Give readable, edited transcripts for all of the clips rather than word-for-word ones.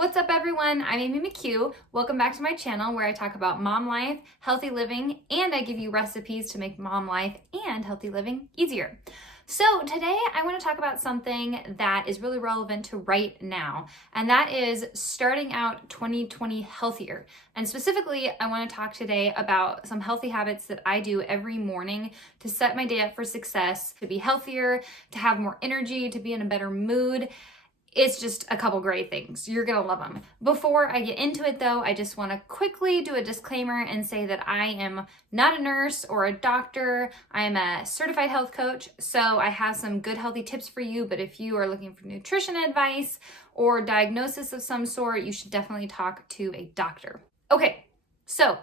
What's up everyone? I'm Amy McHugh. Welcome back to my channel where I talk about mom life, healthy living, and I give you recipes to make mom life and healthy living easier. So today I want to talk about something that is really relevant to right now, and that is starting out 2020 healthier. And specifically, I want to talk today about some healthy habits that I do every morning to set my day up for success, to be healthier, to have more energy, to be in a better mood. It's just a couple great things. You're gonna love them. Before I get into it though, I just wanna quickly do a disclaimer and say that I am not a nurse or a doctor. I am a certified health coach, so I have some good healthy tips for you, but if you are looking for nutrition advice or diagnosis of some sort, you should definitely talk to a doctor. Okay, so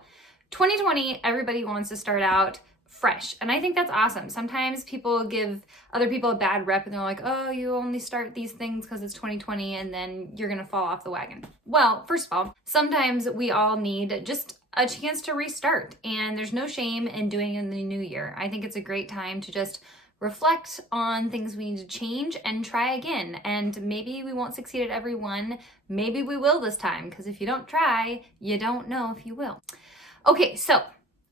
2020, everybody wants to start out fresh. And I think that's awesome. Sometimes people give other people a bad rep and they're like, oh, you only start these things because it's 2020 and then you're going to fall off the wagon. Well, first of all, sometimes we all need just a chance to restart, and there's no shame in doing it in the new year. I think it's a great time to just reflect on things we need to change and try again. And maybe we won't succeed at every one. Maybe we will this time, because if you don't try, you don't know if you will. Okay, so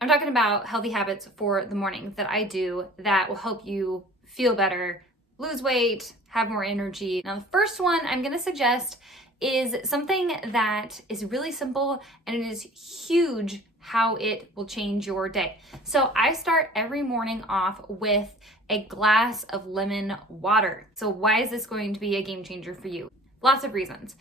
I'm talking about healthy habits for the morning that I do that will help you feel better, lose weight, have more energy. Now, the first one I'm going to suggest is something that is really simple, and it is huge how it will change your day. So I start every morning off with a glass of lemon water. So why is this going to be a game changer for you? Lots of reasons.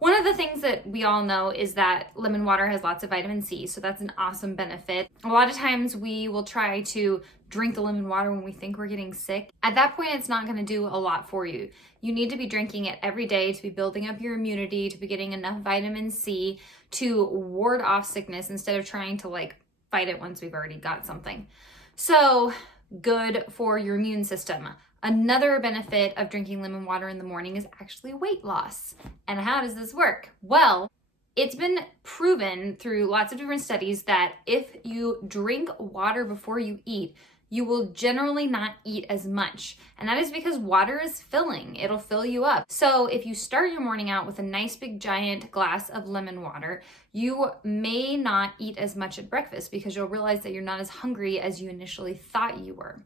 One of the things that we all know is that lemon water has lots of vitamin C, so that's an awesome benefit. A lot of times we will try to drink the lemon water when we think we're getting sick. At that point, it's not going to do a lot for you. You need to be drinking it every day to be building up your immunity, to be getting enough vitamin C to ward off sickness instead of trying to fight it once we've already got something. So good for your immune system. Another benefit of drinking lemon water in the morning is actually weight loss. And how does this work? Well, it's been proven through lots of different studies that if you drink water before you eat, you will generally not eat as much. And that is because water is filling. It'll fill you up. So if you start your morning out with a nice big giant glass of lemon water, you may not eat as much at breakfast because you'll realize that you're not as hungry as you initially thought you were.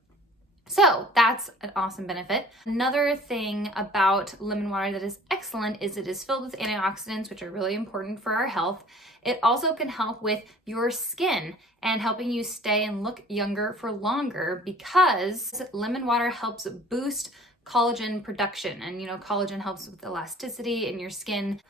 So that's an awesome benefit. Another thing about lemon water that is excellent is it is filled with antioxidants, which are really important for our health. It also can help with your skin and helping you stay and look younger for longer, because lemon water helps boost collagen production. And collagen helps with elasticity in your skin.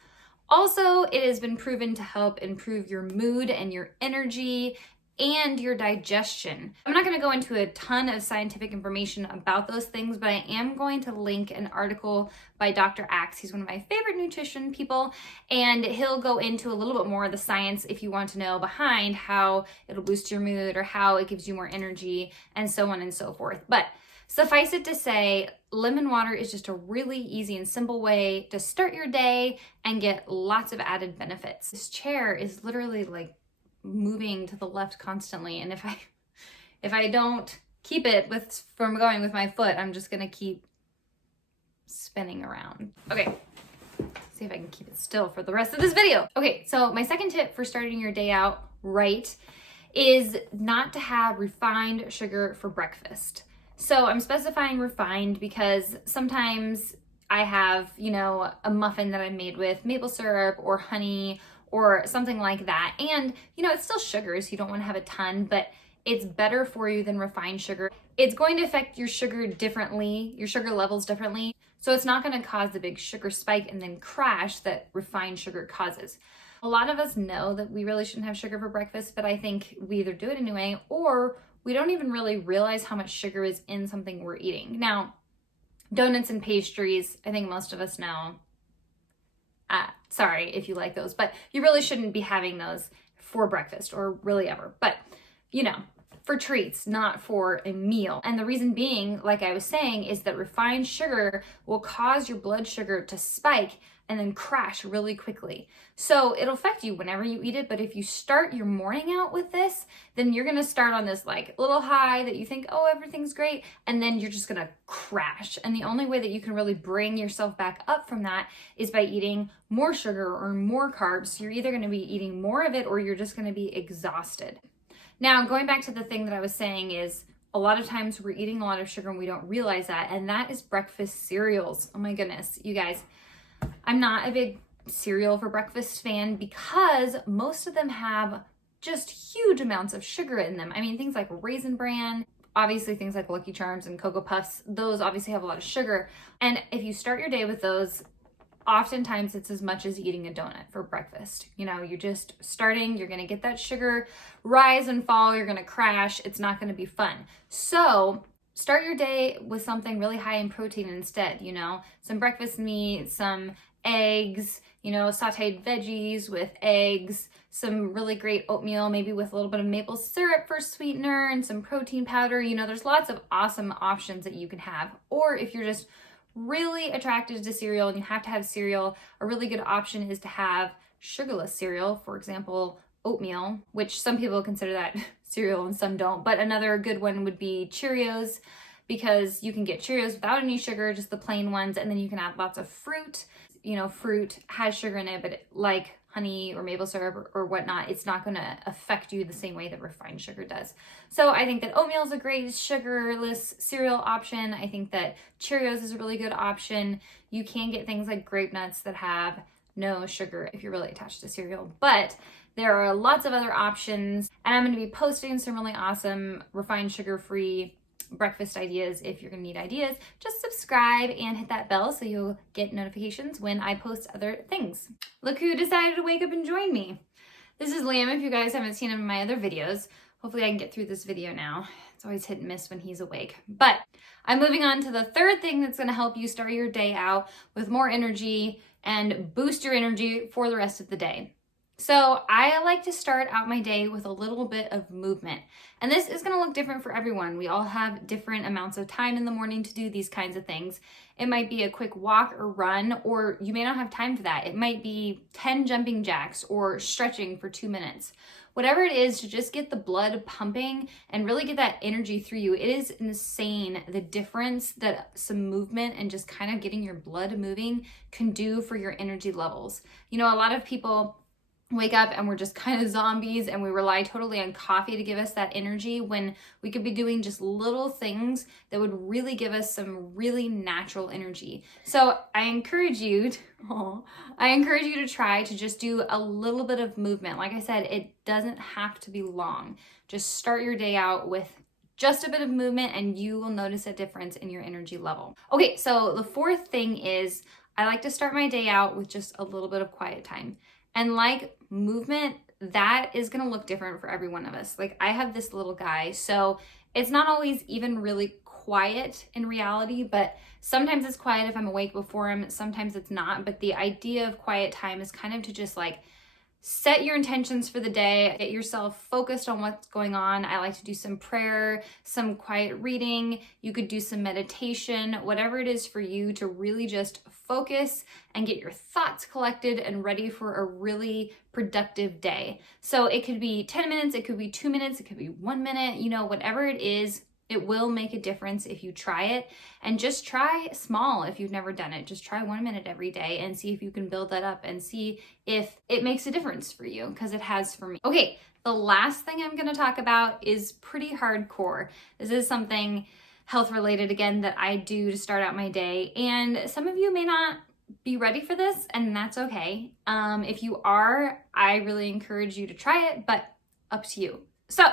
Also, it has been proven to help improve your mood and your energy and your digestion. I'm not going to go into a ton of scientific information about those things, but I am going to link an article by Dr. Axe. He's one of my favorite nutrition people, and he'll go into a little bit more of the science if you want to know behind how it'll boost your mood or how it gives you more energy and so on and so forth. But suffice it to say, lemon water is just a really easy and simple way to start your day and get lots of added benefits. This chair is literally moving to the left constantly, and if I don't keep it from going with my foot, I'm just gonna keep spinning around. Okay, see if I can keep it still for the rest of this video. Okay, so my second tip for starting your day out right is not to have refined sugar for breakfast. So I'm specifying refined because sometimes I have, a muffin that I made with maple syrup or honey or something like that. And, it's still sugar, so you don't want to have a ton, but it's better for you than refined sugar. It's going to affect your sugar differently, your sugar levels differently. So it's not going to cause the big sugar spike and then crash that refined sugar causes. A lot of us know that we really shouldn't have sugar for breakfast, but I think we either do it anyway, or we don't even really realize how much sugar is in something we're eating. Now, donuts and pastries, I think most of us know. Sorry if you like those, but you really shouldn't be having those for breakfast or really ever. But, for treats, not for a meal. And the reason being, like I was saying, is that refined sugar will cause your blood sugar to spike and then crash really quickly. So it'll affect you whenever you eat it, but if you start your morning out with this, then you're gonna start on this like little high that you think, oh, everything's great, and then you're just gonna crash. And the only way that you can really bring yourself back up from that is by eating more sugar or more carbs. So you're either gonna be eating more of it or you're just gonna be exhausted. Now, going back to the thing that I was saying is, a lot of times we're eating a lot of sugar and we don't realize that, and that is breakfast cereals. Oh my goodness, you guys. I'm not a big cereal for breakfast fan because most of them have just huge amounts of sugar in them. I mean, things like Raisin Bran, obviously things like Lucky Charms and Cocoa Puffs, those obviously have a lot of sugar. And if you start your day with those, oftentimes it's as much as eating a donut for breakfast. You know, you're just starting, you're gonna get that sugar rise and fall, you're gonna crash, it's not gonna be fun. So start your day with something really high in protein instead, you know, some breakfast meat, some eggs, you know, sauteed veggies with eggs, some really great oatmeal, maybe with a little bit of maple syrup for sweetener and some protein powder. You know, there's lots of awesome options that you can have. Or if you're just really attracted to cereal and you have to have cereal, a really good option is to have sugarless cereal, for example, oatmeal, which some people consider that cereal and some don't. But another good one would be Cheerios, because you can get Cheerios without any sugar, just the plain ones, and then you can add lots of fruit. You know, fruit has sugar in it, but like honey or maple syrup or whatnot, it's not going to affect you the same way that refined sugar does. So I think that oatmeal is a great sugarless cereal option. I think that Cheerios is a really good option. You can get things like grape nuts that have no sugar if you're really attached to cereal, but there are lots of other options, and I'm going to be posting some really awesome refined sugar-free breakfast ideas. If you're gonna need ideas, just subscribe and hit that bell so you'll get notifications when I post other things. Look who decided to wake up and join me. This is Liam, if you guys haven't seen him in my other videos. Hopefully I can get through this video now. It's always hit and miss when he's awake. But I'm moving on to the third thing that's gonna help you start your day out with more energy and boost your energy for the rest of the day. So I like to start out my day with a little bit of movement. And this is gonna look different for everyone. We all have different amounts of time in the morning to do these kinds of things. It might be a quick walk or run, or you may not have time for that. It might be 10 jumping jacks or stretching for 2 minutes. Whatever it is, to just get the blood pumping and really get that energy through you. It is insane the difference that some movement and just kind of getting your blood moving can do for your energy levels. You know, a lot of people wake up and we're just kind of zombies and we rely totally on coffee to give us that energy, when we could be doing just little things that would really give us some really natural energy. So I encourage you to try to just do a little bit of movement. Like I said, it doesn't have to be long. Just start your day out with just a bit of movement and you will notice a difference in your energy level. Okay, so the fourth thing is I like to start my day out with just a little bit of quiet time. And like movement, that is gonna look different for every one of us. Like I have this little guy, so it's not always even really quiet in reality, but sometimes it's quiet if I'm awake before him, sometimes it's not. But the idea of quiet time is kind of to just like set your intentions for the day, get yourself focused on what's going on. I like to do some prayer, some quiet reading. You could do some meditation, whatever it is for you to really just focus and get your thoughts collected and ready for a really productive day. So it could be 10 minutes, it could be 2 minutes, it could be 1 minute, you know, whatever it is. It will make a difference if you try it, and just try small if you've never done it. Just try 1 minute every day and see if you can build that up and see if it makes a difference for you, because it has for me. Okay, the last thing I'm gonna talk about is pretty hardcore. This is something health related, again, that I do to start out my day. And some of you may not be ready for this, and that's okay. If you are, I really encourage you to try it, but up to you. So,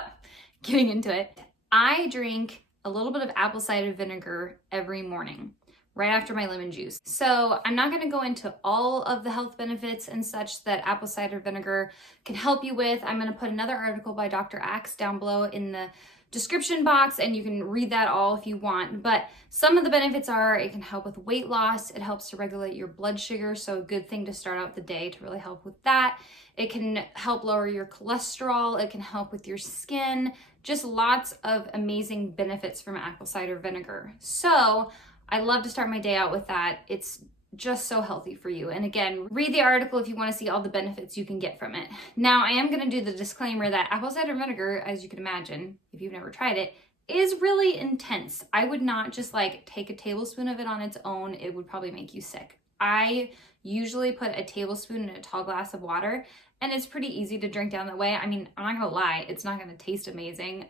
getting into it. I drink a little bit of apple cider vinegar every morning, right after my lemon juice. So I'm not gonna go into all of the health benefits and such that apple cider vinegar can help you with. I'm gonna put another article by Dr. Axe down below in the description box, and you can read that all if you want. But some of the benefits are, it can help with weight loss, it helps to regulate your blood sugar, so a good thing to start out the day to really help with that. It can help lower your cholesterol, it can help with your skin, just lots of amazing benefits from apple cider vinegar. So I love to start my day out with that. It's just so healthy for you. And again, read the article if you want to see all the benefits you can get from it. Now, I am going to do the disclaimer that apple cider vinegar, as you can imagine, if you've never tried it, is really intense. I would not just like take a tablespoon of it on its own. It would probably make you sick. I usually put a tablespoon in a tall glass of water, and it's pretty easy to drink down that way. I mean, I'm not gonna lie, it's not gonna taste amazing,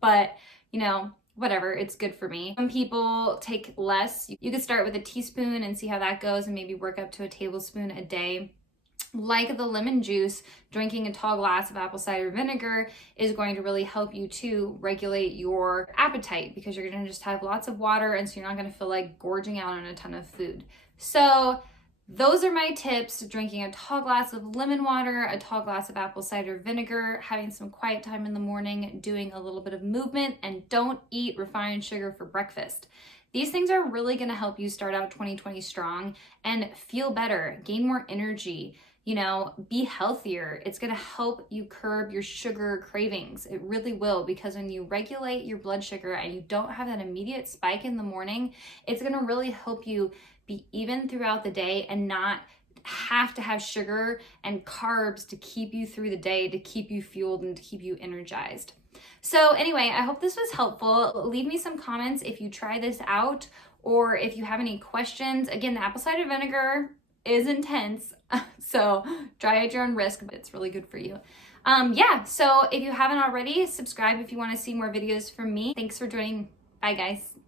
but you know, whatever, it's good for me. Some people take less. You could start with a teaspoon and see how that goes and maybe work up to a tablespoon a day. Like the lemon juice, drinking a tall glass of apple cider vinegar is going to really help you to regulate your appetite, because you're gonna just have lots of water, and so you're not gonna feel like gorging out on a ton of food. So those are my tips: drinking a tall glass of lemon water, a tall glass of apple cider vinegar, having some quiet time in the morning, doing a little bit of movement, and don't eat refined sugar for breakfast. These things are really gonna help you start out 2020 strong and feel better, gain more energy, be healthier. It's gonna help you curb your sugar cravings. It really will, because when you regulate your blood sugar and you don't have that immediate spike in the morning, it's gonna really help you be even throughout the day and not have to have sugar and carbs to keep you through the day, to keep you fueled and to keep you energized. So anyway, I hope this was helpful. Leave me some comments if you try this out or if you have any questions. Again, the apple cider vinegar is intense, so try at your own risk, but it's really good for you. So if you haven't already, subscribe if you want to see more videos from me. Thanks for joining. Bye, guys.